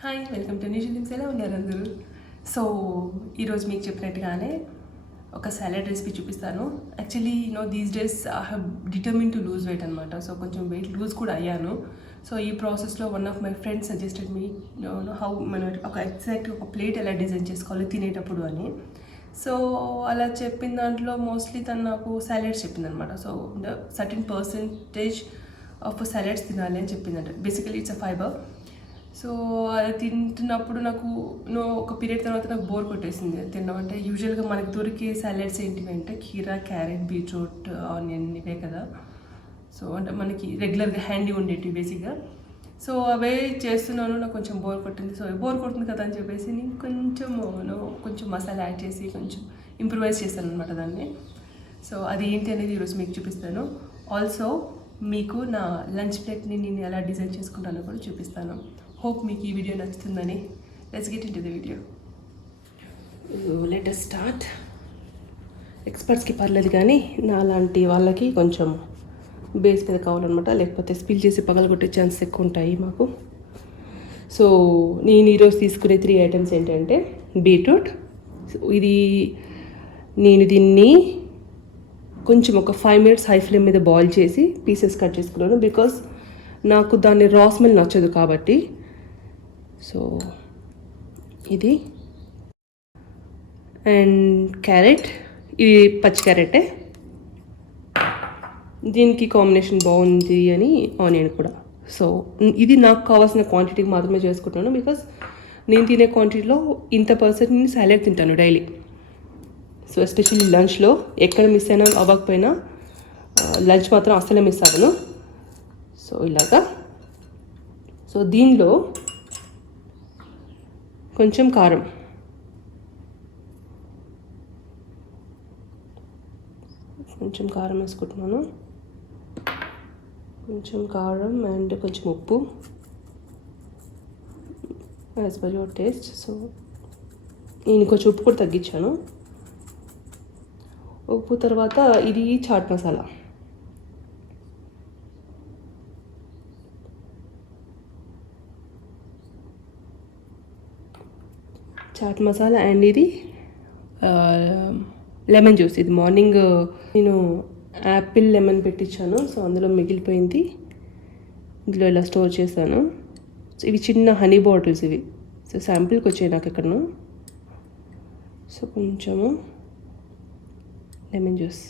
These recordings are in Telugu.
Hi, welcome to news limbs. ఎలా ఉన్నారు అందరూ? సో ఈరోజు మీకు చెప్పినట్టుగానే ఒక సాలడ్ రెసిపీ చూపిస్తాను. Actually these days I have determine to lose weight అనమాట. సో కొంచెం వెయిట్ లూజ్ కూడా అయ్యాను. సో ఈ ప్రాసెస్లో one of my friends suggested me how మనం ఒక ఎగ్జాక్ట్ ఒక ప్లేట్ ఎలా డిజైన్ చేసుకోవాలి తినేటప్పుడు అని. సో అలా చెప్పిన దాంట్లో మోస్ట్లీ తను నాకు సాలెడ్స్ చెప్పింది అనమాట. So certain percentage of salads తినాలి అని చెప్పిందంట. Basically it's a fibre. So అది తింటున్నప్పుడు నాకు ఒక పీరియడ్ తర్వాత నాకు బోర్ కొట్టేసింది తినడం. అంటే యూజువల్గా మనకి దొరికే సాలెడ్స్ ఏంటివి అంటే కీరా, క్యారెట్, బీట్రూట్, ఆనియన్ ఇవే కదా. సో అంటే మనకి రెగ్యులర్గా హ్యాండీ ఉండేటివి బేసిక్గా. సో అవే చేస్తున్నాను, నాకు కొంచెం బోర్ కొట్టింది. సో బోర్ కొడుతుంది కదా అని చెప్పేసి నేను కొంచెం మసాలా యాడ్ చేసి కొంచెం ఇంప్రూవైజ్ చేస్తాను అనమాట దాన్ని. సో అది ఏంటి అనేది ఈరోజు మీకు చూపిస్తాను. ఆల్సో మీకు నా లంచ్ ప్లేట్ని నేను ఎలా డిజైన్ చేసుకుంటానో కూడా చూపిస్తాను. హోప్ మీకు ఈ వీడియో నచ్చుతుందని. Let's get into the video. Let us start. ఎక్స్పర్ట్స్కి పర్లేదు కానీ నా లాంటి వాళ్ళకి కొంచెం బేస్ మీద కావాలన్నమాట, లేకపోతే స్పిల్ చేసి పగలగొట్టే ఛాన్స్ ఎక్కువ ఉంటాయి మాకు. సో నేను ఈరోజు తీసుకునే 3 ఐటమ్స్ ఏంటంటే బీట్రూట్. నేను దీన్ని కొంచెం ఒక 5 minutes హై ఫ్లేమ్ మీద బాయిల్ చేసి పీసెస్ కట్ చేసుకున్నాను. బికాస్ నాకు దాన్ని రా స్మెల్ నచ్చదు కాబట్టి. సో ఇది అండ్ క్యారెట్, ఇది పచ్చి క్యారెటే. దీనికి కాంబినేషన్ బాగుంది అని ఆనియన్ కూడా. సో ఇది నాకు కావాల్సిన క్వాంటిటీకి మాత్రమే చేసుకుంటున్నాను. బికాస్ నేను తినే క్వాంటిటీలో ఇంత పర్సెంట్ నేను సాలెడ్ తింటాను డైలీ. సో ఎస్పెషల్లీ లంచ్లో ఎక్కడ మిస్ అయినా అవ్వకపోయినా లంచ్ మాత్రం అస్సలే మిస్ అవ్వను. సో ఇలాగా. సో దీనిలో కొంచెం కారం, వేసుకుంటున్నాను. కొంచెం కారం అండ్ కొంచెం ఉప్పు as per your taste. So నేను కొంచెం ఉప్పు కూడా తగ్గించాను. ఉప్పు తర్వాత ఇది చాట్ మసాలా. అండ్ ఇది లెమన్ జ్యూస్. ఇది మార్నింగ్ నేను యాపిల్ లెమన్ పెట్టించాను. సో అందులో మిగిలిపోయింది, ఇందులో ఇలా స్టోర్ చేశాను. సో ఇవి చిన్న హనీ బాటిల్స్ ఇవి. సో శాంపిల్కి వచ్చాయి నాకు ఎక్కడను. సో కొంచెము లెమన్ జ్యూస్.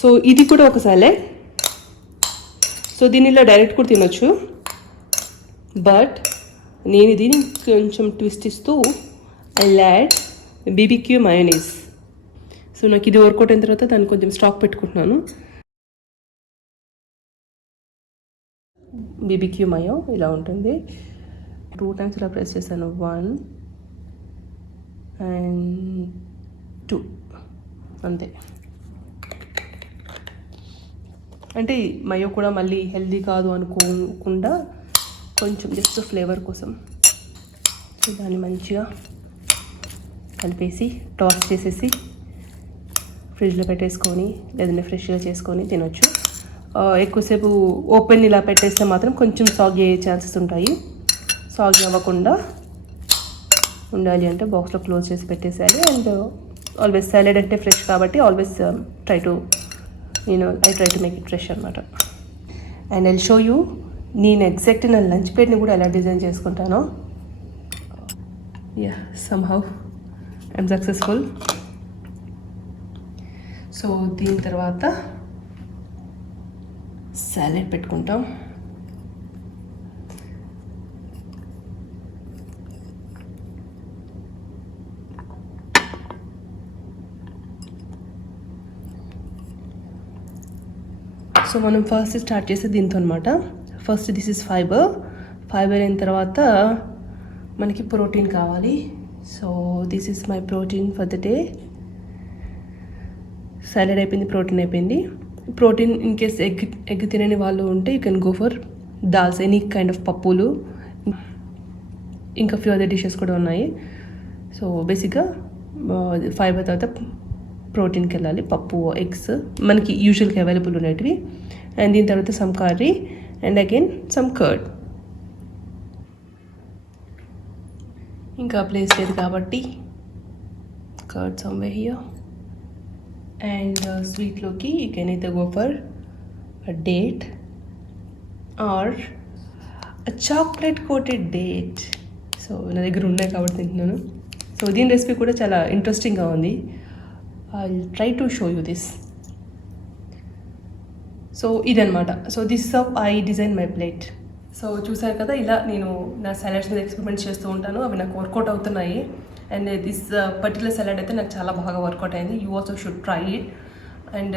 సో ఇది కూడా ఒక సాలెడ్. సో దీన్ని ఇలా డైరెక్ట్ కూడా తినొచ్చు, బట్ నేను దీన్ని కొంచెం ట్విస్ట్ ఇస్తూ I add BBQ mayonnaise. So నాకు ఇది వర్కౌట్ అయిన తర్వాత దాన్ని కొంచెం స్టాక్ పెట్టుకుంటున్నాను. BBQ మయో ఇలా ఉంటుంది. 2 times ఇలా ప్రెస్ చేశాను. 1 and 2 అంతే. అంటే మయో కూడా మళ్ళీ హెల్దీ కాదు అనుకోకుండా కొంచెం జస్ట్ ఫ్లేవర్ కోసం. సో దాన్ని మంచిగా కలిపేసి టాస్ చేసేసి ఫ్రిడ్జ్లో పెట్టేసుకొని లేదంటే ఫ్రెష్గా చేసుకొని తినొచ్చు. ఎక్కువసేపు ఓపెన్ ఇలా పెట్టేస్తే మాత్రం కొంచెం సాగి అయ్యే ఛాన్సెస్ ఉంటాయి. సాగి అవ్వకుండా ఉండాలి అంటే బాక్స్లో క్లోజ్ చేసి పెట్టేసేయాలి. అండ్ ఆల్వేస్ సాలెడ్ అంటే ఫ్రెష్ కాబట్టి always try to make it fresh అనమాట. అండ్ ఐల్ షో యూ నేను ఎగ్జాక్ట్ నా లంచ్ ప్లేట్ని కూడా ఎలా డిజైన్ చేసుకుంటానో. Somehow I'm successful. సో దీని తర్వాత సాలెడ్ పెట్టుకుంటాం. సో మనం ఫస్ట్ స్టార్ట్ చేసే దీంతో అనమాట. ఫస్ట్ దిస్ ఇస్ ఫైబర్ అయిన తర్వాత మనకి ప్రోటీన్ కావాలి. So this is my protein for the day. Salad అయిపోయింది, ప్రోటీన్ అయిపోయింది. ప్రోటీన్ ఇన్ కేస్ ఎగ్ తినని వాళ్ళు ఉంటే you can go for dals, any kind of పప్పులు, ఇంకా ఫ్యూ అదర్ డిషెస్ కూడా ఉన్నాయి. సో బేసిక్గా ఫైబర్ తర్వాత ప్రోటీన్కి వెళ్ళాలి. పప్పు, ఎగ్స్ మనకి యూజువల్గా అవైలబుల్ ఉండేటివి. అండ్ దీని తర్వాత some curry and again some curd. ఇంకా ప్లేస్ లేదు కాబట్టి కర్డ్ సమ్వే హియర్. అండ్ స్వీట్లోకి you can either go for a date or a chocolate coated date. So నా దగ్గర ఉన్నాయి కాబట్టి తింటున్నాను. సో దీని రెసిపీ కూడా చాలా ఇంట్రెస్టింగ్గా ఉంది. I try to show you this. So ఇదనమాట. So this how I design my plate. So చూసారు కదా, ఇలా నేను నా సలాడ్స్ మీద ఎక్స్పెరిమెంట్ చేస్తూ ఉంటాను. అవి నాకు వర్కౌట్ అవుతున్నాయి. అండ్ దిస్ పర్టికులర్ సలాడ్ అయితే నాకు చాలా బాగా వర్కౌట్ అయింది. You also should try it. And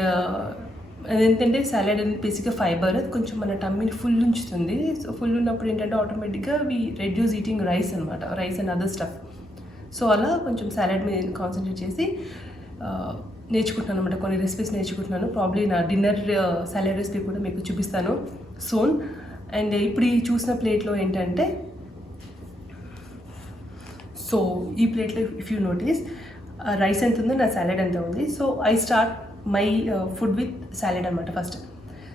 అదేంటంటే సలాడ్ అనేది బేసిక్గా ఫైబర్, కొంచెం మన టమ్మీని ఫుల్ ఉంచుతుంది. సో ఫుల్ ఉన్నప్పుడు ఏంటంటే ఆటోమేటిక్గా వి రెడ్యూస్ ఈటింగ్ రైస్ అనమాట, rice and other stuff. So అలా కొంచెం సలాడ్ మీద నేను కాన్సన్ట్రేట్ చేసి నేర్చుకుంటున్నాను అనమాట. కొన్ని రెసిపీస్ నేర్చుకుంటున్నాను. ప్రాబ్లీ నా డిన్నర్ సలాడ్ రెసిపీ కూడా మీకు చూపిస్తాను సోన్. అండ్ ఇప్పుడు ఈ చూసిన ప్లేట్లో ఏంటంటే, సో ఈ ప్లేట్లో ఇఫ్ యూ నోటీస్ రైస్ ఎంత ఉందో నా సాలెడ్ ఎంత ఉంది. So I start my food with salad అనమాట ఫస్ట్.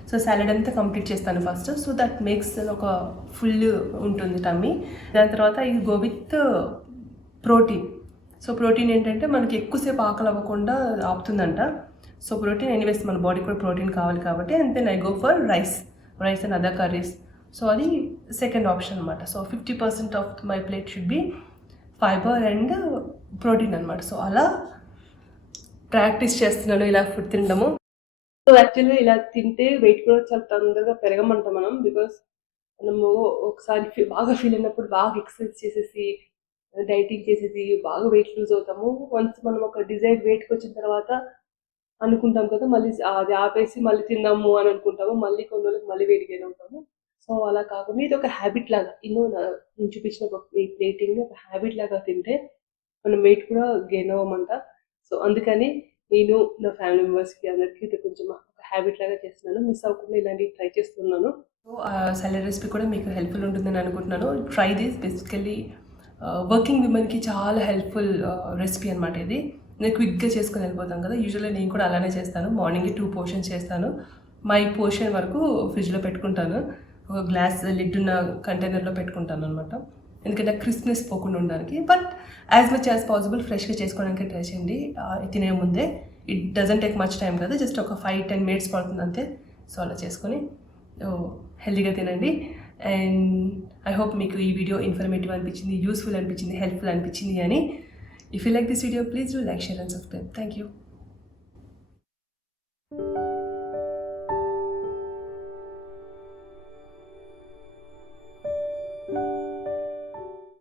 సో సాలెడ్ అంతా కంప్లీట్ చేస్తాను ఫస్ట్. సో దట్ మేక్స్ ఒక ఫుల్ ఉంటుంది టమ్మీ. దాని తర్వాత ఇది go with protein. So protein ఏంటంటే మనకి ఎక్కువసేపు ఆకలి అవ్వకుండా ఆపుతుందంట. సో ప్రోటీన్ ఎనీవేస్ మన బాడీకి కూడా ప్రోటీన్ కావాలి కాబట్టి, and then I go for rice and other curries. So అది సెకండ్ ఆప్షన్ అనమాట. So 50% of my plate should be fibre and protein అనమాట. సో అలా ప్రాక్టీస్ చేస్తున్నాను ఇలా ఫుడ్ తినడము. సో యాక్చువల్గా ఇలా తింటే వెయిట్ కూడా చాలా తొందరగా పెరగమంటాం మనం. బికాస్ మనము ఒకసారి బాగా ఫీల్ అయినప్పుడు బాగా ఎక్సర్సైజ్ చేసేసి డైటింగ్ చేసేసి బాగా వెయిట్ లూజ్ అవుతాము. వన్స్ మనం ఒక డిజైర్డ్ వెయిట్కి వచ్చిన తర్వాత అనుకుంటాం కదా, మళ్ళీ అది ఆపేసి మళ్ళీ తిందాము అని అనుకుంటాము. మళ్ళీ కొన్ని రోజులకు మళ్ళీ వెయిట్ గెయిన్ అవుతాము. సో అలా కాకుండా ఇది ఒక హ్యాబిట్ లాగా, నేను చూపించిన ఒక ప్లేటింగ్ ఒక హ్యాబిట్ లాగా తింటే మనం వెయిట్ కూడా గెయిన్ అవ్వమంట. సో అందుకని నేను నా ఫ్యామిలీ మెంబర్స్కి అందరికీ ఇది కొంచెం ఒక హ్యాబిట్ లాగా చేస్తున్నాను. మిస్ అవ్వకుండా ఇలాంటివి ట్రై చేస్తున్నాను. సో సలాడ్ రెసిపీ కూడా మీకు హెల్ప్ఫుల్ ఉంటుందని అనుకుంటున్నాను. Try this. బేసికలీ వర్కింగ్ విమెన్కి చాలా హెల్ప్ఫుల్ రెసిపీ అనమాట ఇది. నేను క్విక్గా చేసుకొని వెళ్ళిపోతాం కదా, యూజువల్గా నేను కూడా అలానే చేస్తాను. మార్నింగ్ 2 పోర్షన్స్ చేస్తాను. మై పోర్షన్ వరకు ఫ్రిడ్జ్లో పెట్టుకుంటాను. ఒక గ్లాస్ లిడ్ ఉన్న కంటైనర్లో పెట్టుకుంటాను అనమాట. ఎందుకంటే క్రిస్ప్నెస్ పోకుండా ఉండడానికి. But as much as possible ఫ్రెష్గా చేసుకోవడానికి ట్రై చేయండి తినే ముందే. It doesn't take much time కదా, జస్ట్ ఒక 5-10 minutes పడుతుంది అంతే. సో అలా చేసుకొని హెల్తీగా తినండి. అండ్ ఐ హోప్ మీకు ఈ వీడియో ఇన్ఫర్మేటివ్ అనిపించింది, యూస్ఫుల్ అనిపించింది, హెల్ప్ఫుల్ అనిపించింది అని. If you like this video please do like, share and subscribe. Thank you.